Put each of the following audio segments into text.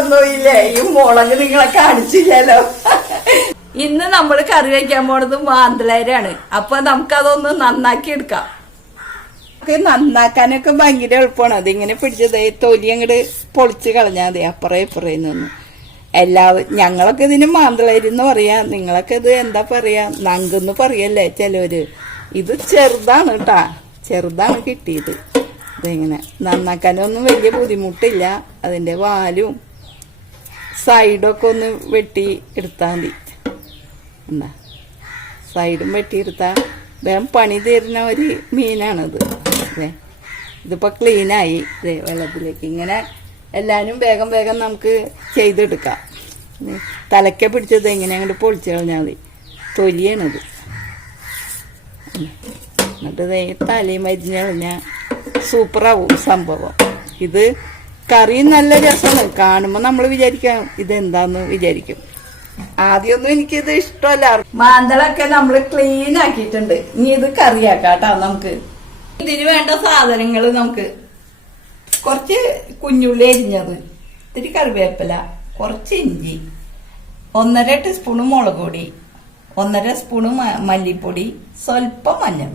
മറന്നുപോയില്ലേ? ഈ മുളക് നിങ്ങളെ കാണിച്ചില്ലല്ലോ. ഇന്ന് നമ്മൾ കറി വയ്ക്കാൻ പോണത് മാന്തളേരാണ്. അപ്പൊ നമുക്കതൊന്ന് നന്നാക്കി എടുക്കാം. നന്നാക്കാനൊക്കെ ഭയങ്കര എളുപ്പമാണ്. അതിങ്ങനെ പിടിച്ചത് തൊലി അങ്ങോട്ട് പൊളിച്ച് കളഞ്ഞാൽ മതി. അപ്പുറം ഇപ്പുറം നിന്ന് ഞങ്ങളൊക്കെ ഇതിന് മാന്തളേരെന്ന് പറയാ. നിങ്ങളൊക്കെ ഇത് എന്താ പറയാ? നങ്കെന്ന് പറയല്ലേ ചിലവര്. ഇത് ചെറുതാണ് കേട്ടാ, ചെറുതാണ് കിട്ടിയത്. ഇതിങ്ങനെ നന്നാക്കാനൊന്നും വലിയ ബുദ്ധിമുട്ടില്ല. അതിന്റെ വാലും സൈഡൊക്കെ ഒന്ന് വെട്ടി എടുത്താൽ മതി. എന്നാ സൈഡും വെട്ടിയെടുത്താൽ വേഗം പണി തരുന്ന ഒരു മീനാണിത്. ഇതിപ്പോ ക്ലീനായി വെള്ളത്തിലേക്ക്. ഇങ്ങനെ എല്ലാരും വേഗം വേഗം നമുക്ക് ചെയ്തെടുക്കാം. തലക്കെ പിടിച്ചത് ഇങ്ങനെ അങ്ങോട്ട് പൊളിച്ചു കളഞ്ഞാൽ മതി. തൊലിയാണിത്. എന്നിട്ട് തലയും മരിഞ്ഞ് കളഞ്ഞാൽ സൂപ്പറാവും സംഭവം. ഇത് കറി നല്ല രസമാണ്. കാണുമ്പോൾ നമ്മൾ വിചാരിക്കാം ഇതെന്താന്ന് വിചാരിക്കും. ആദ്യമൊന്നും എനിക്കിത് ഇഷ്ടമല്ല. മാന്തളൊക്കെ നമ്മൾ ക്ലീൻ ആക്കിയിട്ടുണ്ട്. ഇനി ഇത് കറിയാക്കാട്ടോ. നമുക്ക് ഇതിന് വേണ്ട സാധനങ്ങൾ നമുക്ക് കുറച്ച് കുഞ്ഞുള്ളി അരിഞ്ഞത്, ഇത്തിരി കറിവേപ്പില, കുറച്ച് ഇഞ്ചി, 1.5 ടീസ്പൂണ് മുളക് പൊടി, 1.5 സ്പൂണ് മല്ലിപ്പൊടി, സ്വല്പം മഞ്ഞൾ.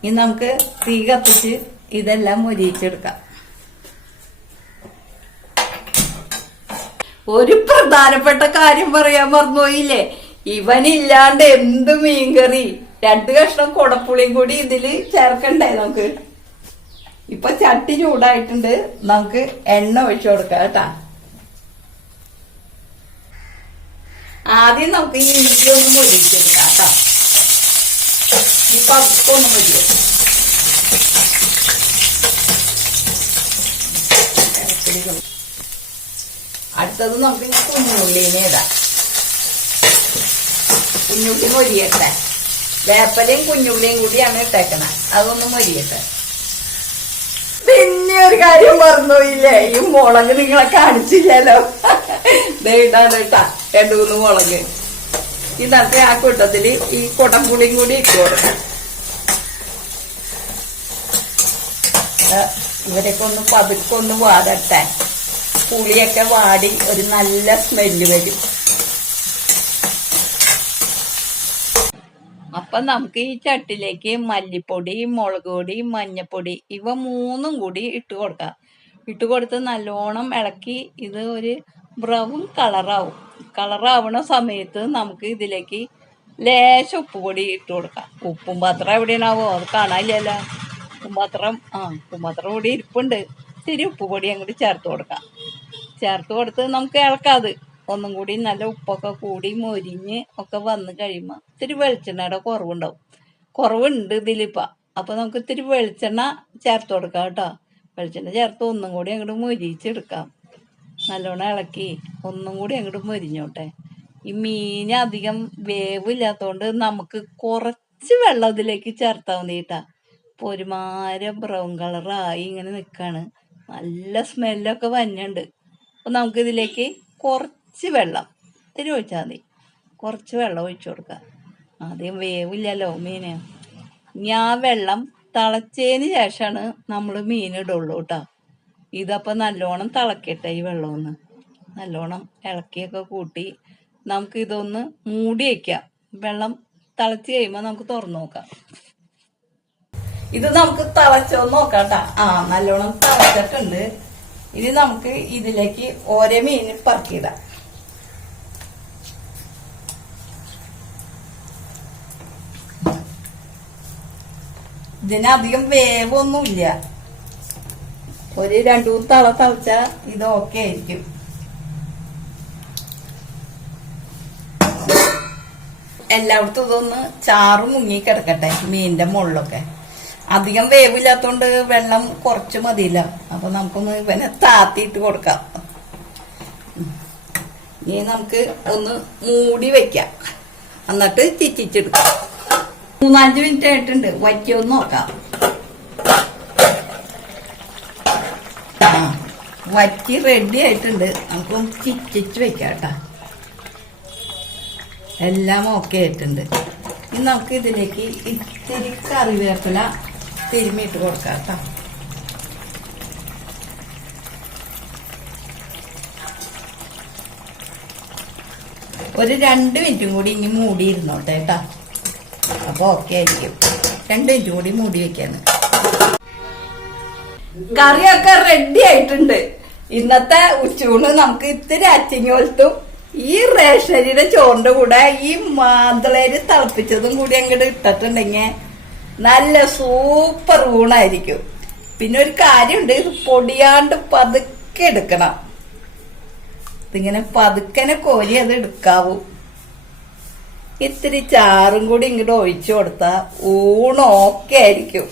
ഇനി നമുക്ക് തീ കത്തിച്ച് ഇതെല്ലാം മൊരിയിച്ചെടുക്കാം. ഒരു പ്രധാനപ്പെട്ട കാര്യം പറയാൻ മറന്നുപോയില്ലേ? ഇവനില്ലാണ്ട് എന്ത് മീൻകറി. 2 കഷ്ണം കുടപ്പുളിയും കൂടി ഇതില് ചേർക്കണ്ടേ നമുക്ക്. ഇപ്പൊ ചട്ടി ചൂടായിട്ടുണ്ട്. നമുക്ക് എണ്ണ ഒഴിച്ചു കൊടുക്കാം കേട്ടാ. ആദ്യം നമുക്ക് ഈ ഇഞ്ചി ഒന്ന് മൊരിച്ചെടുക്കാം കേട്ടോ. ഈ പക്കൊന്ന് മൊരിയും. അടുത്തത് നമുക്ക് കുഞ്ഞുള്ളിനെ ഇടാം. കുഞ്ഞുള്ളി മൊരിയട്ടെ. വേപ്പലയും കുഞ്ഞുള്ളിയും കൂടിയാണ് ഇട്ടേക്കണേ. അതൊന്ന് മൊരിയട്ടെ. പിന്നെ ഒരു കാര്യം മറന്നുപോയില്ലേ? ഈ മുളക് നിങ്ങളെ കാണിച്ചില്ലല്ലോ. ഇടാണ് കേട്ടാ 2-3 മുളക്. ഇന്നത്തെ ആ കൂട്ടത്തില് ഈ കുടംപുളിയും കൂടി ഇട്ട് കൊടുക്കാം. ഇവരൊക്കെ ഒന്ന് പതുക്കൊന്ന് വാടട്ടെ. പുളിയൊക്കെ വാടി ഒരു നല്ല സ്മെല്ല് വരും. അപ്പൊ നമുക്ക് ഈ ചട്ടിലേക്ക് മല്ലിപ്പൊടി, മുളക് പൊടി, മഞ്ഞപ്പൊടി ഇവ 3ഉം കൂടി ഇട്ട് കൊടുക്കാം. ഇട്ട് കൊടുത്ത് നല്ലോണം ഇളക്കി ഇത് ഒരു ബ്രൗൺ കളറാവും. കളറാവണ സമയത്ത് നമുക്ക് ഇതിലേക്ക് ലേശം ഉപ്പുപൊടി ഇട്ട് കൊടുക്കാം. ഉപ്പും പാത്രം എവിടെയാണാവോ? അത് കാണാനില്ലല്ലോ. ഉപ്പും പാത്രം കൂടി ഇരിപ്പുണ്ട്. ഇത്തിരി ഉപ്പുപൊടി അങ്ങോട്ട് ചേർത്ത് കൊടുക്കാം. ചേർത്ത് കൊടുത്ത് നമുക്ക് ഇളക്കാത് ഒന്നും കൂടി നല്ല ഉപ്പൊക്കെ കൂടി മൊരിഞ്ഞ് ഒക്കെ വന്ന് കഴിയുമ്പോൾ ഇത്തിരി വെളിച്ചെണ്ണയുടെ കുറവുണ്ട് ഇതിലിപ്പ. അപ്പൊ നമുക്ക് ഇത്തിരി വെളിച്ചെണ്ണ ചേർത്ത് കൊടുക്കാം കേട്ടോ. വെളിച്ചെണ്ണ ചേർത്ത് ഒന്നും കൂടി അങ്ങോട്ട് മൊരിച്ചെടുക്കാം. നല്ലോണം ഇളക്കി ഒന്നും കൂടി അങ്ങോട്ട് മൊരിഞ്ഞോട്ടെ. ഈ മീൻ അധികം വേവില്ലാത്തോണ്ട് നമുക്ക് കുറച്ച് വെള്ളം ഇതിലേക്ക് ചേർത്താൽ മതി കേട്ടാ. ഇപ്പൊ ഒരുമാതിരി ബ്രൗൺ കളറായി ഇങ്ങനെ നിൽക്കാണ്. നല്ല സ്മെല്ലൊക്കെ വന്നുണ്ട്. അപ്പൊ നമുക്ക് ഇതിലേക്ക് കുറച്ച് വെള്ളം ഇത്തിരി ഒഴിച്ചാൽ മതി. കുറച്ച് വെള്ളം ഒഴിച്ചു കൊടുക്കുക. ആദ്യം വേവില്ലല്ലോ മീന്. ഇനി ആ വെള്ളം തിളച്ചതിന് ശേഷമാണ് നമ്മൾ മീൻ ഇടുള്ളൂ കേട്ടോ. ഇതപ്പൊ നല്ലോണം തിളക്കട്ടെ. ഈ വെള്ളമൊന്ന് നല്ലോണം ഇളക്കിയൊക്കെ കൂട്ടി നമുക്ക് ഇതൊന്ന് മൂടി വയ്ക്കാം. വെള്ളം തിളച്ച് കഴിയുമ്പോൾ നമുക്ക് തുറന്നു നോക്കാം. ഇത് നമുക്ക് തിളച്ചോന്ന് നോക്കാം കേട്ടാ. നല്ലോണം തിളച്ചിട്ടുണ്ട്. ഇനി നമുക്ക് ഇതിലേക്ക് ഓരോ മീൻ പറക്കിയിടാം. ഇതിനധികം വേവൊന്നുമില്ല. ഒരു 2-3 തള തിളച്ച ഇത് ഓക്കെ ആയിരിക്കും. എല്ലായിടത്തും ഇതൊന്ന് ചാറ് മുങ്ങി കിടക്കട്ടെ. മീനിന്റെ മുകളിലൊക്കെ അധികം വേവില്ലാത്തോണ്ട് വെള്ളം കുറച്ച് മതിയില്ല. അപ്പൊ നമുക്കൊന്ന് ഇവനെ താത്തിയിട്ട് കൊടുക്കാം. ഇനി നമുക്ക് ഒന്ന് മൂടി വെക്കാം. എന്നിട്ട് ചിച്ചിച്ചെടുക്കാം. 3-5 മിനിറ്റ് ആയിട്ടുണ്ട്. വറ്റിയൊന്ന് നോക്കാം. വറ്റി റെഡി ആയിട്ടുണ്ട്. നമുക്കൊന്ന് ചിച്ചിച്ച് വെക്കാം കേട്ടാ. എല്ലാം ഓക്കെ ആയിട്ടുണ്ട്. ഇനി നമുക്ക് ഇതിലേക്ക് ഇത്തിരി കറിവേപ്പില തിരുമ്മിയിട്ട് കൊടുക്കാം കേട്ടോ. ഒരു 2 മിനിറ്റും കൂടി ഇനി മൂടിയിരുന്നോട്ടെ കേട്ടാ. അപ്പൊ ഓക്കെ ആയിരിക്കും. 2 മിനിറ്റ് കൂടി മൂടി വെക്കാന്ന്. കറിയൊക്കെ റെഡി ആയിട്ടുണ്ട്. ഇന്നത്തെ ഉച്ചൂണ് നമുക്ക് ഇത്തിരി അച്ചിങ്ങോലത്തും ഈ റേഷനരിയുടെ ചോറിന്റെ കൂടെ ഈ മാന്തളേര് തിളപ്പിച്ചതും കൂടി അങ്ങോട്ട് ഇട്ടിട്ടുണ്ടെങ്കിൽ നല്ല സൂപ്പർ ഊണായിരിക്കും. പിന്നെ ഒരു കാര്യമുണ്ട്, ഇത് പൊടിയാണ്ട് പതുക്കെ എടുക്കണം. ഇതിങ്ങനെ പതുക്കനെ കോരി അത് എടുക്കാവൂ. ഇത്തിരി ചാറും കൂടി ഇങ്ങോട്ട് ഒഴിച്ചു കൊടുത്താൽ ഊണ് ഓക്കെ ആയിരിക്കും.